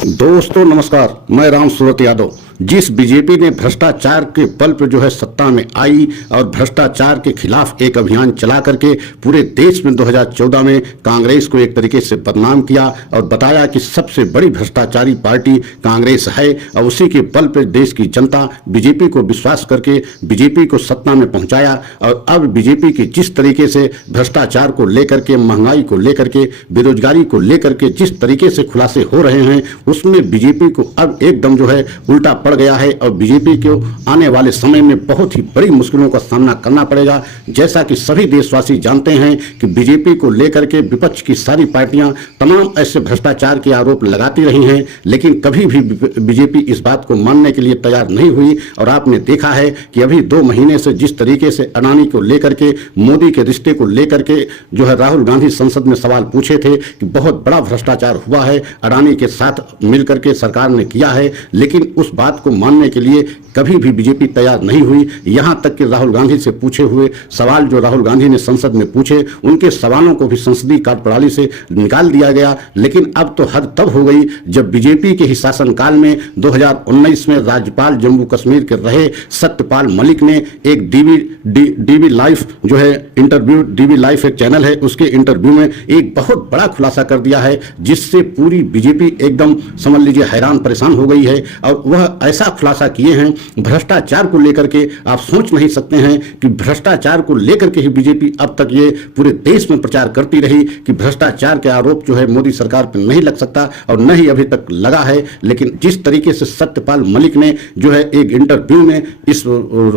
दोस्तों नमस्कार, मैं राम सूरत यादव। जिस बीजेपी ने भ्रष्टाचार के बल पर जो है सत्ता में आई और भ्रष्टाचार के खिलाफ एक अभियान चला करके पूरे देश में 2014 में कांग्रेस को एक तरीके से बदनाम किया और बताया कि सबसे बड़ी भ्रष्टाचारी पार्टी कांग्रेस है, और उसी के बल पर देश की जनता बीजेपी को विश्वास करके बीजेपी को सत्ता में पहुंचाया। और अब बीजेपी की जिस तरीके से भ्रष्टाचार को लेकर के, महंगाई को लेकर के, बेरोजगारी को लेकर के जिस तरीके से खुलासे हो रहे हैं, उसमें बीजेपी को अब एकदम जो है उल्टा पड़ गया है और बीजेपी को आने वाले समय में बहुत ही बड़ी मुश्किलों का सामना करना पड़ेगा। जैसा कि सभी देशवासी जानते हैं कि बीजेपी को लेकर के विपक्ष की सारी पार्टियां तमाम ऐसे भ्रष्टाचार के आरोप लगाती रही हैं, लेकिन कभी भी बीजेपी इस बात को मानने के लिए तैयार नहीं हुई। और आपने देखा है कि अभी 2 महीने से जिस तरीके से अडानी को लेकर के, मोदी के रिश्ते को लेकर के जो है राहुल गांधी संसद में सवाल पूछे थे कि बहुत बड़ा भ्रष्टाचार हुआ है, अडानी के साथ मिलकर के सरकार ने किया है, लेकिन उस बात को मानने के लिए कभी भी बीजेपी तैयार नहीं हुई। यहां तक कि राहुल गांधी से पूछे हुए सवाल जो राहुल गांधी ने संसद में पूछे, उनके सवालों को भी संसदीय कार्यप्रणाली से निकाल दिया गया। लेकिन अब तो हद तब हो गई जब बीजेपी के ही शासनकाल में 2019 में राज्यपाल जम्मू कश्मीर के रहे सत्यपाल मलिक ने एक डीवी लाइफ जो है इंटरव्यू, डीवी लाइफ एक चैनल है, उसके इंटरव्यू में एक बहुत बड़ा खुलासा कर दिया है, जिससे पूरी बीजेपी एकदम समझ लीजिए हैरान परेशान हो गई है। और वह ऐसा खुलासा किए हैं भ्रष्टाचार को लेकर के, आप सोच नहीं सकते हैं कि भ्रष्टाचार को लेकर के ही बीजेपी अब तक ये पूरे देश में प्रचार करती रही कि भ्रष्टाचार के आरोप जो है मोदी सरकार पर नहीं लग सकता, और न ही अभी तक लगा है। लेकिन जिस तरीके से सत्यपाल मलिक ने जो है एक इंटरव्यू में इस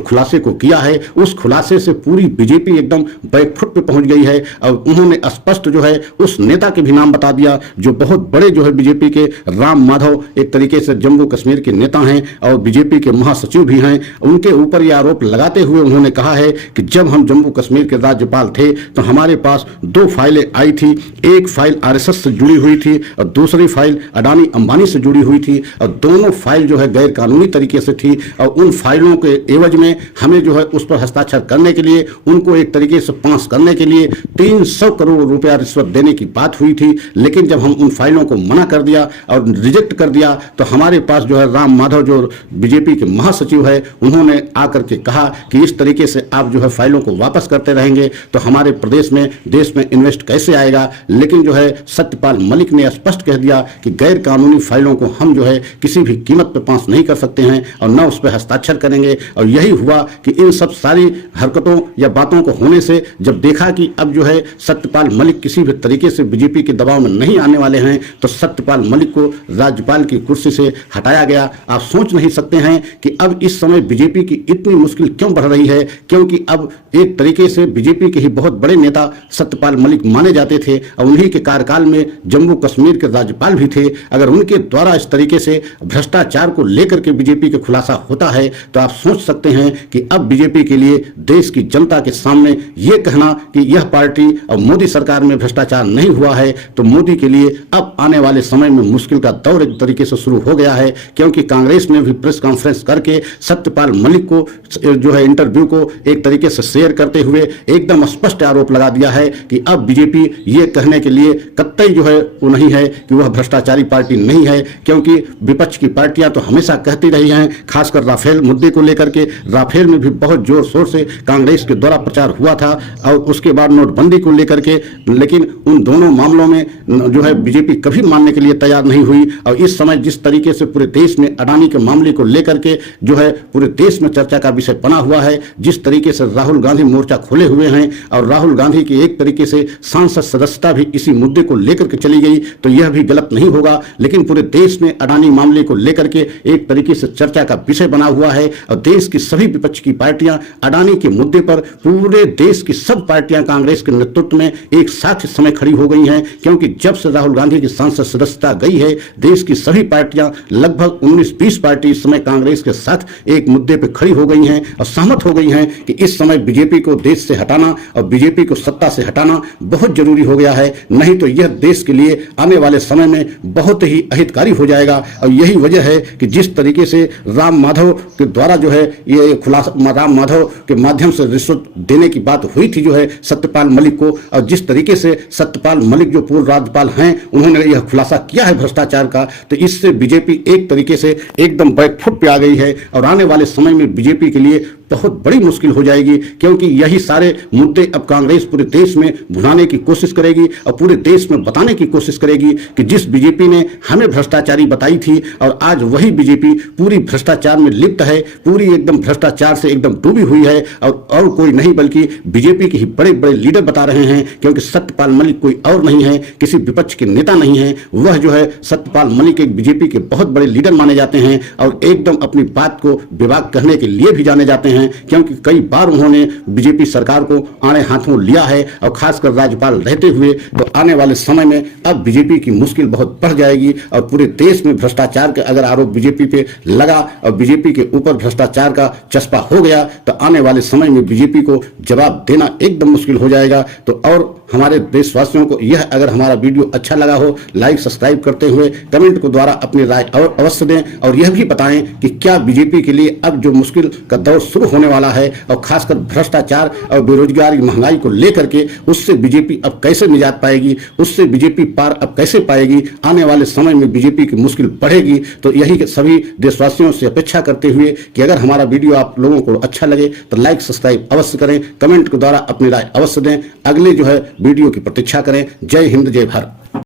खुलासे को किया है, उस खुलासे से पूरी बीजेपी एकदम बैकफुट पे पहुंच गई है। और उन्होंने स्पष्ट जो है उस नेता के भी नाम बता दिया जो बहुत बड़े जो है बीजेपी के राम माधव एक तरीके से जम्मू कश्मीर के नेता हैं और बीजेपी के महासचिव भी हैं। उनके ऊपर यह आरोप लगाते हुए उन्होंने कहा है कि जब हम जम्मू कश्मीर के राज्यपाल थे तो हमारे पास 2 फाइलें आई थी, एक फाइल आरएसएस से जुड़ी हुई थी और दूसरी फाइल अडानी अंबानी से जुड़ी हुई थी, और दोनों फाइल जो है गैर कानूनी तरीके से थी। और उन फाइलों के एवज में हमें जो है उस पर हस्ताक्षर करने के लिए, उनको एक तरीके से पास करने के लिए 300 करोड़ रुपया रिश्वत देने की बात हुई थी। लेकिन जब हम उन फाइलों को मना कर दिया और रिजेक्ट कर दिया, तो हमारे पास जो है राम माधव जो बीजेपी के महासचिव है, उन्होंने आकर के कहा कि इस तरीके से आप जो है फाइलों को वापस करते रहेंगे तो हमारे प्रदेश में, देश में इन्वेस्ट कैसे आएगा। लेकिन जो है सत्यपाल मलिक ने स्पष्ट कह दिया कि गैर कानूनी फाइलों को हम जो है किसी भी कीमत पर पास नहीं कर सकते हैं और न उस पर हस्ताक्षर करेंगे। और यही हुआ कि इन सब सारी हरकतों या बातों को होने से जब देखा कि अब जो है सत्यपाल मलिक किसी भी तरीके से बीजेपी के दबाव में नहीं आने वाले हैं, तो सत्यपाल मलिक को राज्यपाल की कुर्सी से हटाया गया। आप सोच नहीं सकते हैं कि अब इस समय बीजेपी की इतनी मुश्किल क्यों बढ़ रही है, क्योंकि अब एक तरीके से बीजेपी के ही बहुत बड़े नेता सत्यपाल मलिक माने जाते थे और उन्हीं के कार्यकाल में जम्मू कश्मीर के राज्यपाल भी थे। अगर उनके द्वारा इस तरीके से भ्रष्टाचार को लेकर के बीजेपी के खुलासा होता है तो आप सोच सकते हैं कि अब बीजेपी के लिए देश की जनता के सामने यह कहना कि यह पार्टी और मोदी सरकार में भ्रष्टाचार नहीं हुआ है, तो मोदी के लिए अब आने वाले समय में मुश्किल का दौर एक तरीके से शुरू हो गया है। क्योंकि कांग्रेस ने भी प्रेस कॉन्फ्रेंस करके सत्यपाल मलिक को जो है इंटरव्यू को एक तरीके से शेयर करते हुए एकदम स्पष्ट आरोप लगा दिया है कि अब बीजेपी ये कहने के लिए कतई जो है वो नहीं है कि वह भ्रष्टाचारी पार्टी नहीं है। क्योंकि विपक्ष की पार्टियां तो हमेशा कहती रही हैं, खासकर राफेल मुद्दे को लेकर के, राफेल में भी बहुत जोर शोर से कांग्रेस के द्वारा प्रचार हुआ था और उसके बाद नोटबंदी को लेकर के, लेकिन उन दोनों मामलों में जो है बीजेपी कभी मानने के लिए तैयार नहीं हुई। और इस समय जिस तरीके से पूरे देश में अडानी के मामले को लेकर के जो है पूरे देश में चर्चा का विषय बना हुआ है, जिस तरीके से राहुल गांधी मोर्चा खोले हुए हैं और राहुल गांधी की एक तरीके से सांसद सदस्यता भी इसी मुद्दे को लेकर के चली गई, तो यह भी गलत नहीं होगा। लेकिन पूरे देश में अडानी मामले को लेकर के एक तरीके से चर्चा का विषय बना हुआ है और देश की सभी विपक्ष की पार्टियां अडानी के मुद्दे पर, पूरे देश की सब पार्टियां कांग्रेस के नेतृत्व में एक साथ इस समय खड़ी हो गई हैं। क्योंकि जब से राहुल गांधी की सांसद सदस्यता गई है, देश की सभी पार्टियां लगभग 19-20 पार्टी इस समय कांग्रेस के साथ एक मुद्दे पर खड़ी हो गई हैं और सहमत हो गई हैं कि इस समय बीजेपी को देश से हटाना और बीजेपी को सत्ता से हटाना बहुत जरूरी हो गया है, नहीं तो यह देश के लिए आने वाले समय में बहुत ही अहितकारी हो जाएगा। और यही वजह है कि जिस तरीके से राम माधव के द्वारा जो है ये खुलासा राम माधव के माध्यम से रिश्वत देने की बात हुई थी जो है सत्यपाल मलिक को, और जिस तरीके से सत्यपाल मलिक जो पूर्व राज्यपाल हैं उन्होंने यह खुलासा किया है भ्रष्टाचार का, तो इससे बीजेपी एक तरीके से एकदम बैकफुट पे आ गई है और आने वाले समय में बीजेपी के लिए बहुत बड़ी मुश्किल हो जाएगी, क्योंकि यही सारे मुद्दे अब कांग्रेस पूरे देश में भुनाने की कोशिश करेगी और पूरे देश में बताने की कोशिश करेगी कि जिस बीजेपी ने हमें भ्रष्टाचारी बताई थी और आज वही बीजेपी पूरी भ्रष्टाचार में लिप्त है, पूरी एकदम भ्रष्टाचार से एकदम डूबी हुई है। और कोई नहीं बल्कि बीजेपी के ही बड़े बड़े लीडर बता रहे हैं, क्योंकि सत्यपाल मलिक कोई और नहीं है, किसी विपक्ष के नेता नहीं है, वह जो है सत्यपाल मलिक एक बीजेपी के बहुत बड़े लीडर माने जाते हैं और एकदम अपनी बात को विवाद करने के लिए भी जाने जाते हैं, क्योंकि कई बार उन्होंने बीजेपी सरकार को आड़े हाथों लिया है और खासकर राज्यपाल रहते हुए। तो आने वाले समय में अब बीजेपी की मुश्किल बहुत बढ़ जाएगी और पूरे देश में भ्रष्टाचार के अगर आरोप बीजेपी पे लगा और बीजेपी के ऊपर भ्रष्टाचार का चस्पा हो गया तो आने वाले समय में बीजेपी को जवाब देना एकदम मुश्किल हो जाएगा। तो और हमारे देशवासियों को यह अगर हमारा वीडियो अच्छा लगा हो लाइक सब्सक्राइब करते हुए कमेंट को द्वारा अपनी राय अवश्य दें और यह भी बताएं कि क्या बीजेपी के लिए अब जो मुश्किल का दौर शुरू होने वाला है और खासकर भ्रष्टाचार और बेरोजगारी महंगाई को लेकर के उससे बीजेपी अब कैसे निजात पाएगी, उससे बीजेपी पार अब कैसे पाएगी, आने वाले समय में बीजेपी की मुश्किल बढ़ेगी। तो यही सभी देशवासियों से अपेक्षा करते हुए कि अगर हमारा वीडियो आप लोगों को अच्छा लगे तो लाइक सब्सक्राइब अवश्य करें, कमेंट के द्वारा अपनी राय अवश्य दें, अगले जो है वीडियो की प्रतीक्षा करें। जय हिंद जय भारत।